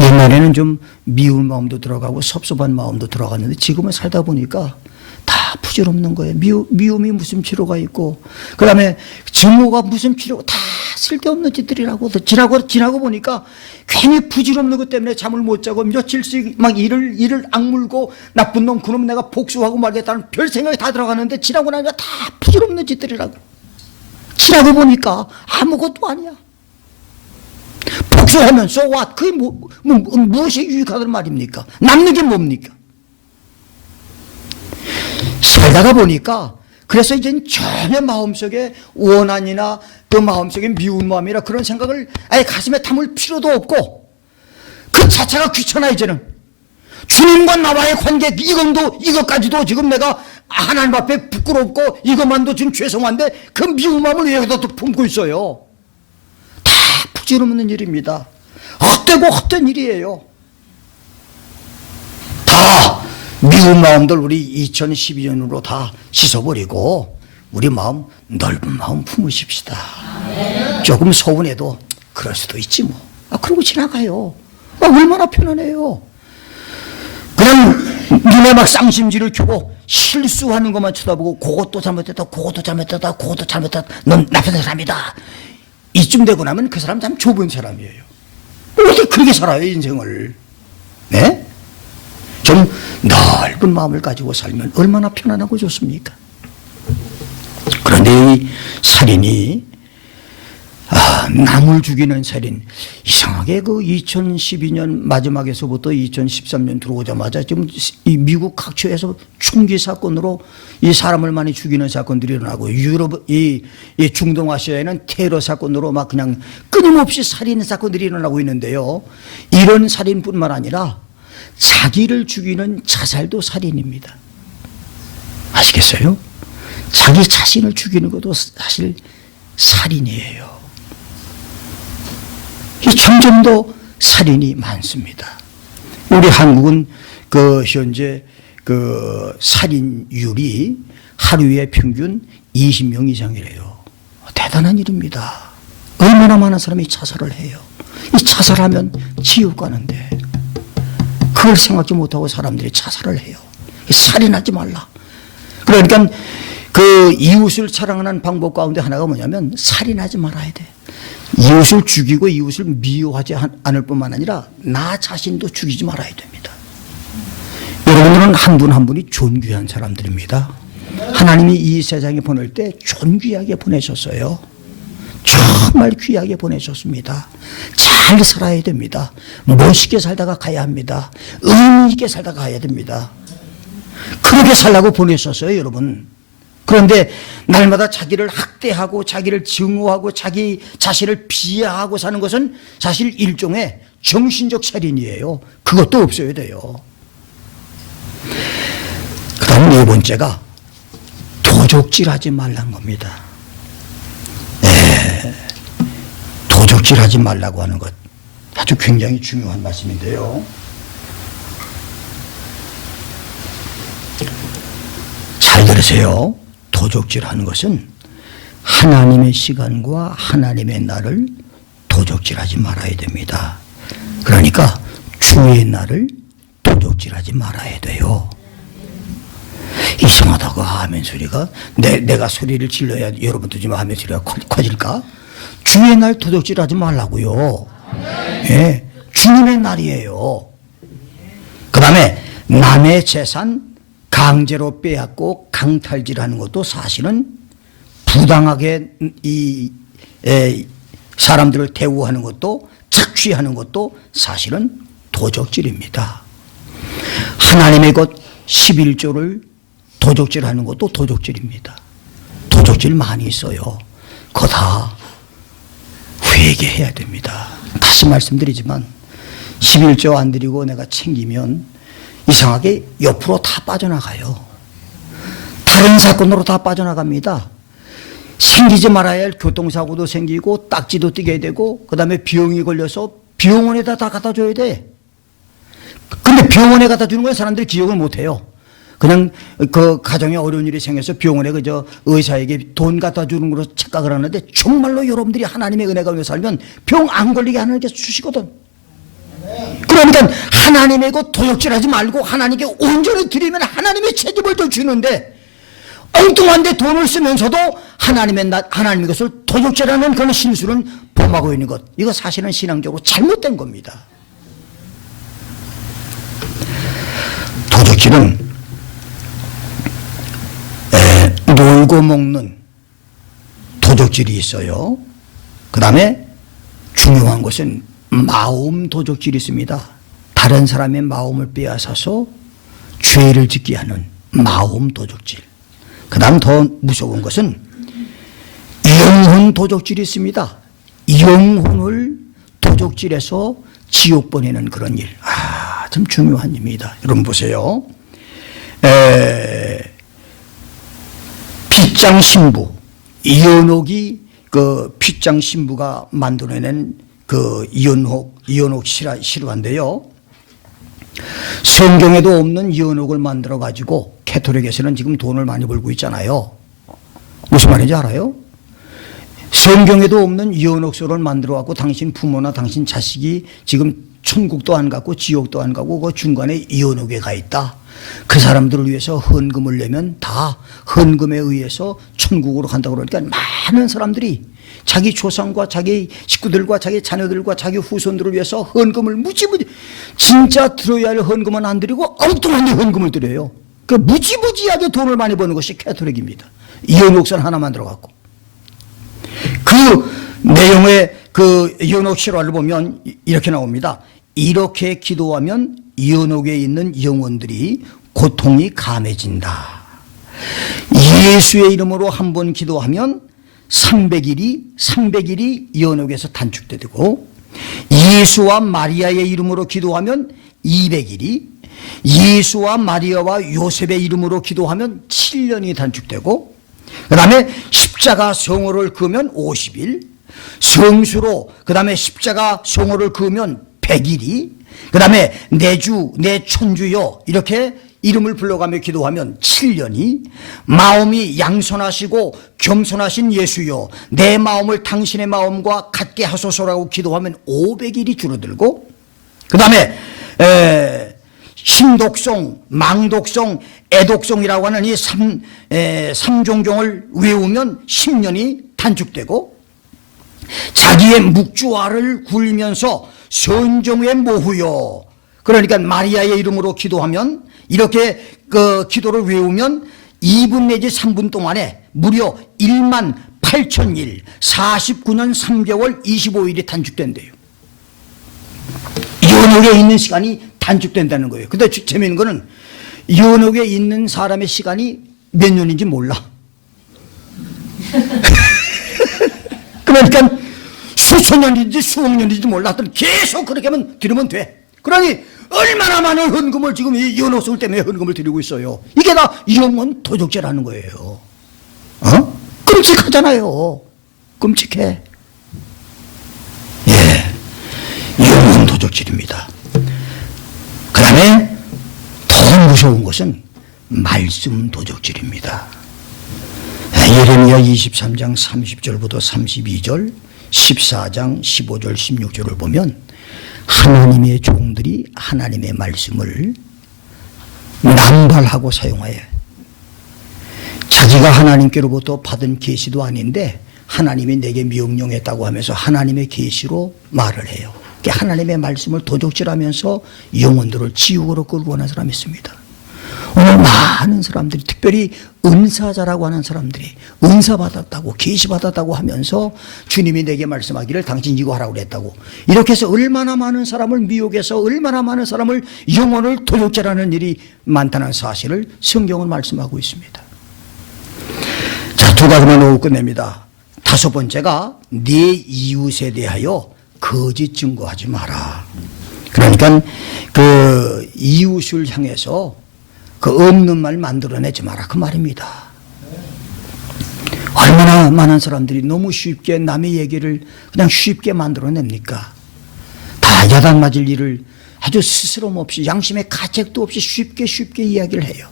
옛날에는 좀 미운 마음도 들어가고 섭섭한 마음도 들어갔는데 지금은 살다 보니까 다 부질없는 거예요. 미움이 무슨 필요가 있고, 그 다음에 증오가 무슨 필요가, 다 쓸데없는 짓들이라고. 지나고 보니까 괜히 부질없는 것 때문에 잠을 못 자고 며칠씩 막 이를 악물고 나쁜 놈 그놈 내가 복수하고 말겠다는 별 생각이 다 들어가는데 지나고 나니까 다 부질없는 짓들이라고. 지나고 보니까 아무것도 아니야. 복수하면 so what? 그게 무엇이 유익하단 말입니까? 남는 게 뭡니까? 살다가 보니까 그래서 이제 전혀 마음속에 원한이나 그 마음속에 미운 마음이나 그런 생각을 아예 가슴에 담을 필요도 없고 그 자체가 귀찮아. 이제는 주님과 나와의 관계 이것까지도 지금 내가 하나님 앞에 부끄럽고 이것만도 지금 죄송한데 그 미운 마음을 왜 여기다 또 품고 있어요? 다 부질없는 일입니다. 헛되고 헛된 일이에요. 다 미운 마음들 우리 2012년으로 다 씻어버리고 우리 마음 넓은 마음 품으십시다. 조금 서운해도 그럴 수도 있지 뭐. 그러고 지나가요. 얼마나 편안해요. 그냥 눈에 막 쌍심지를 켜고 실수하는 것만 쳐다보고 그것도 잘못했다, 그것도 잘못했다, 그것도 잘못했다, 넌 나쁜 사람이다. 이쯤 되고 나면 그 사람 참 좁은 사람이에요. 어떻게 그렇게 살아요 인생을. 네? 좀 넓은 마음을 가지고 살면 얼마나 편안하고 좋습니까? 그런데 이 살인이 남을 죽이는 살인, 이상하게 그 2012년 마지막에서부터 2013년 들어오자마자 지금 이 미국 각처에서 총기 사건으로 이 사람을 많이 죽이는 사건들이 일어나고 유럽 이 중동아시아에는 테러 사건으로 막 그냥 끊임없이 살인 사건들이 일어나고 있는데요. 이런 살인뿐만 아니라 자기를 죽이는 자살도 살인입니다. 아시겠어요? 자기 자신을 죽이는 것도 사실 살인이에요. 점점 더 살인이 많습니다. 우리 한국은 현재 살인율이 하루에 평균 20명 이상이래요. 대단한 일입니다. 얼마나 많은 사람이 자살을 해요. 이 자살하면 지옥 가는데 그걸 생각지 못하고 사람들이 자살을 해요. 살인하지 말라. 그러니까 그 이웃을 사랑하는 방법 가운데 하나가 뭐냐면 살인하지 말아야 돼. 이웃을 죽이고 이웃을 미워하지 않을 뿐만 아니라 나 자신도 죽이지 말아야 됩니다. 여러분들은 한 분 한 분이 존귀한 사람들입니다. 하나님이 이 세상에 보낼 때 존귀하게 보내셨어요. 정말 귀하게 보내셨습니다. 잘 살아야 됩니다. 멋있게 살다가 가야 합니다. 의미 있게 살다가 가야 됩니다. 그렇게 살라고 보내셨어요, 여러분. 그런데 날마다 자기를 학대하고 자기를 증오하고 자기 자신을 비하하고 사는 것은 사실 일종의 정신적 살인이에요. 그것도 없어야 돼요. 그 다음 네 번째가 도적질하지 말란 겁니다. 도적질하지 말라고 하는 것 아주 굉장히 중요한 말씀인데요. 잘 들으세요. 도적질하는 것은 하나님의 시간과 하나님의 날을 도적질하지 말아야 됩니다. 그러니까 주의 날을 도적질하지 말아야 돼요. 이상하다고 아멘 소리가 내가 소리를 질러야 여러분도 좀 아멘 소리가 커질까? 주의 날 도적질하지 말라고요. 예, 주님의 날이에요. 그 다음에 남의 재산 강제로 빼앗고 강탈질하는 것도 사실은 부당하게 사람들을 대우하는 것도 착취하는 것도 사실은 도적질입니다. 하나님의 것 11조를 도적질하는 것도 도적질입니다. 도적질 많이 있어요. 그거 다 회개해야 됩니다. 다시 말씀드리지만 11조 안 드리고 내가 챙기면 이상하게 옆으로 다 빠져나가요. 다른 사건으로 다 빠져나갑니다. 생기지 말아야 할 교통사고도 생기고 딱지도 띄게 되고 그다음에 병이 걸려서 병원에다 다 갖다 줘야 돼. 근데 병원에 갖다 주는 건 사람들이 기억을 못 해요. 그냥 그 가정에 어려운 일이 생겨서 병원에 그저 의사에게 돈 갖다 주는 걸로 착각을 하는데 정말로 여러분들이 하나님의 은혜가 위에 살면 병 안 걸리게 하나님께서 주시거든. 그러니까 하나님이고 도둑질하지 말고 하나님께 온전히 드리면 하나님의 책임을 더 주는데 엉뚱한데 돈을 쓰면서도 하나님의 것을 도둑질하는 그런 실수는 범하고 있는 것, 이거 사실은 신앙적으로 잘못된 겁니다. 도둑질은 놀고 먹는 도둑질이 있어요. 그 다음에 중요한 것은 마음 도둑질이 있습니다. 다른 사람의 마음을 빼앗아서 죄를 짓게 하는 마음 도둑질. 그 다음 더 무서운 것은 영혼 도둑질이 있습니다. 영혼을 도둑질해서 지옥 보내는 그런 일. 참 중요한 일입니다. 여러분 보세요. 핏장 신부, 이연옥이 그 핏장 신부가 만들어낸 그 이연옥 실화인데요. 성경에도 없는 이연옥을 만들어 가지고 캐톨릭에서는 지금 돈을 많이 벌고 있잖아요. 무슨 말인지 알아요? 성경에도 없는 이연옥소를 만들어 갖고 당신 부모나 당신 자식이 지금 천국도 안 가고 지옥도 안 가고 그 중간에 이연옥에 가 있다. 그 사람들을 위해서 헌금을 내면 다 헌금에 의해서 천국으로 간다고 그러니까 많은 사람들이 자기 조상과 자기 식구들과 자기 자녀들과 자기 후손들을 위해서 헌금을 무지무지, 진짜 들어야 할 헌금은 안 드리고 엉뚱한 데 헌금을 드려요. 그 무지무지하게 돈을 많이 버는 것이 캐톨릭입니다. 이연옥선 하나 만들어 갖고. 그 내용의 그 이연옥 실화를 보면 이렇게 나옵니다. 이렇게 기도하면 이연옥에 있는 영혼들이 고통이 감해진다. 예수의 이름으로 한 번 기도하면 300일이 이연옥에서 단축되고, 예수와 마리아의 이름으로 기도하면 200일이, 예수와 마리아와 요셉의 이름으로 기도하면 7년이 단축되고, 그 다음에 십자가 성호를 그으면 50일, 성수로 그 다음에 십자가 성호를 그으면 100일이, 그 다음에 내 주 내 천주여 이렇게 이름을 불러가며 기도하면 7년이, 마음이 양선하시고 겸손하신 예수여 내 마음을 당신의 마음과 같게 하소서라고 기도하면 500일이 줄어들고, 그 다음에 신독송, 망독송, 애독송이라고 하는 이 삼종종을 외우면 10년이 단축되고, 자기의 묵주화를 굴면서 선정의 모후여, 그러니까 마리아의 이름으로 기도하면, 이렇게 그 기도를 외우면 2분 내지 3분 동안에 무려 1만 8천일, 49년 3개월 25일이 단축된대요. 연옥에 있는 시간이 단축된다는 거예요. 근데 재미있는 거는 연옥에 있는 사람의 시간이 몇 년인지 몰라. 그러니까 수천 년인지 수억 년인지 몰라. 하여튼 계속 그렇게 하면 드리면 돼. 그러니 얼마나 많은 헌금을 지금 이 연옥술 때문에 헌금을 드리고 있어요. 이게 다 영혼 도둑질하는 거예요. 끔찍하잖아요. 끔찍해. 예, 영혼 도둑질입니다. 그 다음에 더 무서운 것은 말씀 도둑질입니다. 예레미야 23장 30절부터 32절, 14장 15절 16절을 보면 하나님의 종들이 하나님의 말씀을 남발하고 사용하여, 자기가 하나님께로부터 받은 계시도 아닌데 하나님이 내게 명령했다고 하면서 하나님의 계시로 말을 해요. 하나님의 말씀을 도둑질하면서 영혼들을 지옥으로 끌고 가는 사람이 있습니다. 오늘 많은 사람들이, 특별히 은사자라고 하는 사람들이 은사 받았다고 계시 받았다고 하면서 주님이 내게 말씀하기를 당신 이거 하라고 그랬다고, 이렇게 해서 얼마나 많은 사람을 미혹해서 얼마나 많은 사람을 영혼을 도둑질하는 일이 많다는 사실을 성경은 말씀하고 있습니다. 자, 두 가지만 놓고 끝냅니다. 다섯 번째가 내 이웃에 대하여 거짓 증거하지 마라. 그러니까 그 이웃을 향해서 그 없는 말 만들어내지 마라 그 말입니다. 얼마나 많은 사람들이 너무 쉽게 남의 얘기를 그냥 쉽게 만들어냅니까? 다 야단 맞을 일을 아주 스스럼 없이 양심의 가책도 없이 쉽게 이야기를 해요.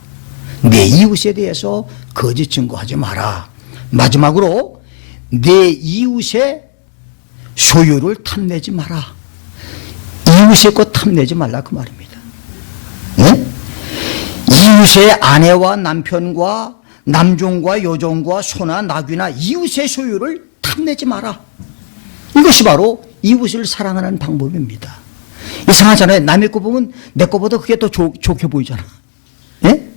내 이웃에 대해서 거짓 증거하지 마라. 마지막으로 내 이웃의 소유를 탐내지 마라. 이웃의 것 탐내지 말라 그 말입니다. 네? 이웃의 아내와 남편과 남종과 여종과 소나 나귀나 이웃의 소유를 탐내지 마라. 이것이 바로 이웃을 사랑하는 방법입니다. 이상하잖아요. 남의 거 보면 내 거보다 그게 더 좋게 보이잖아. 예?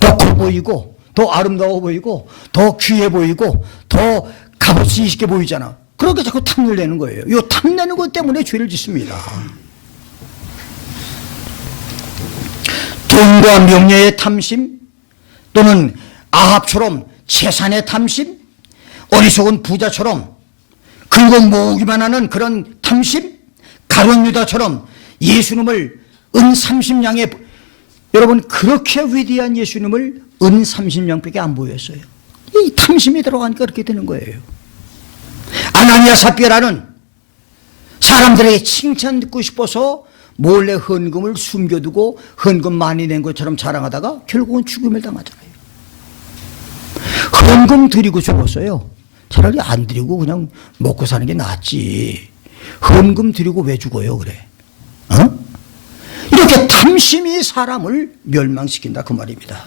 더 커 보이고 더 아름다워 보이고 더 귀해 보이고 더 값어치 있게 보이잖아. 그렇게 자꾸 탐을 내는 거예요. 이 탐내는 것 때문에 죄를 짓습니다. 돈과 명예의 탐심 또는 아합처럼 재산의 탐심, 어리석은 부자처럼 긁어 모으기만 하는 그런 탐심, 가룟 유다처럼 예수님을 은 30냥에 여러분 그렇게 위대한 예수님을 은 30냥밖에 안 보였어요. 이 탐심이 들어가니까 그렇게 되는 거예요. 아나니아 삽비라는 사람들에게 칭찬 듣고 싶어서 몰래 헌금을 숨겨두고 헌금 많이 낸 것처럼 자랑하다가 결국은 죽음을 당하잖아요. 헌금 드리고 죽었어요. 차라리 안 드리고 그냥 먹고 사는 게 낫지. 헌금 드리고 왜 죽어요 그래? 어? 이렇게 탐심이 사람을 멸망시킨다 그 말입니다.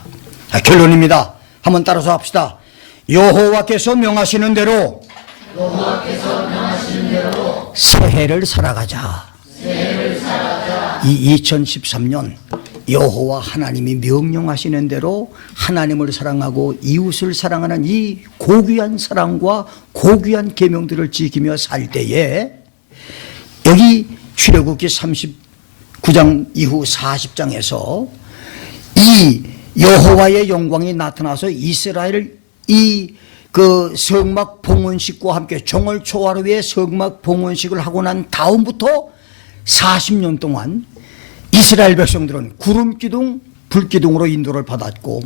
자, 결론입니다. 한번 따라서 합시다. 여호와께서 명하시는 대로 새해를 살아가자. 이 2013년 여호와 하나님이 명령하시는 대로 하나님을 사랑하고 이웃을 사랑하는 이 고귀한 사랑과 고귀한 계명들을 지키며 살 때에 여기 출애굽기 39장 이후 40장에서 이 여호와의 영광이 나타나서 이스라엘을 그 성막 봉헌식과 함께 정월 초하루에 성막 봉헌식을 하고 난 다음부터 40년 동안 이스라엘 백성들은 구름기둥, 불기둥으로 인도를 받았고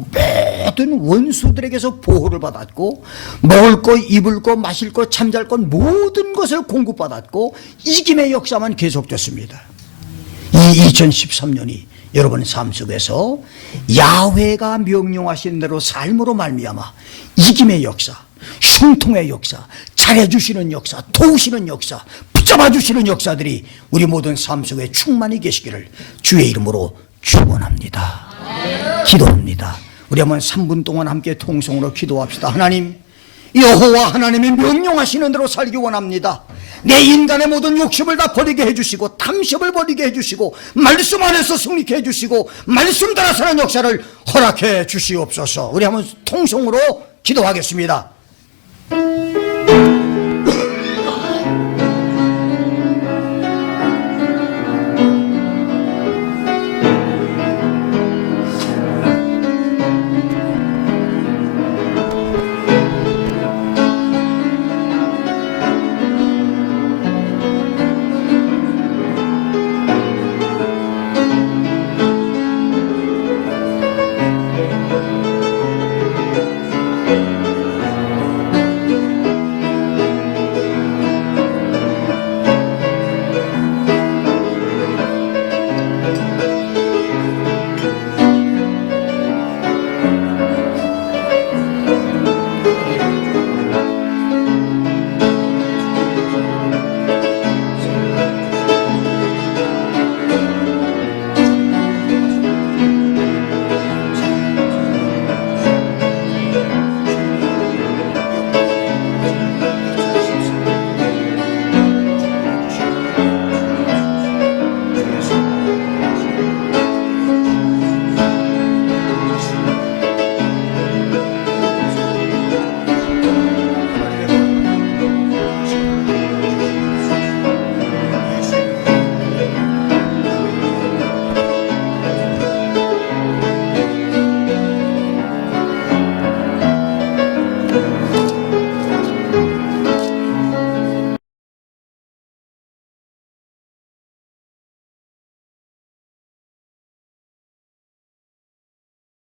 모든 원수들에게서 보호를 받았고 먹을 것, 입을 것, 마실 것, 잠잘 것 모든 것을 공급받았고 이김의 역사만 계속됐습니다. 이 2013년이 여러분 삶 속에서 야훼가 명령하신 대로 삶으로 말미암아 이김의 역사, 흉통의 역사, 잘해주시는 역사, 도우시는 역사, 붙잡아주시는 역사들이 우리 모든 삶 속에 충만히 계시기를 주의 이름으로 축원합니다. 기도합니다. 우리 한번 3분 동안 함께 통성으로 기도합시다. 하나님, 여호와 하나님이 명령하시는 대로 살기 원합니다. 내 인간의 모든 욕심을 다 버리게 해주시고 탐심을 버리게 해주시고 말씀 안에서 승리케 해주시고 말씀 따라 사는 역사를 허락해 주시옵소서. 우리 한번 통성으로 기도하겠습니다.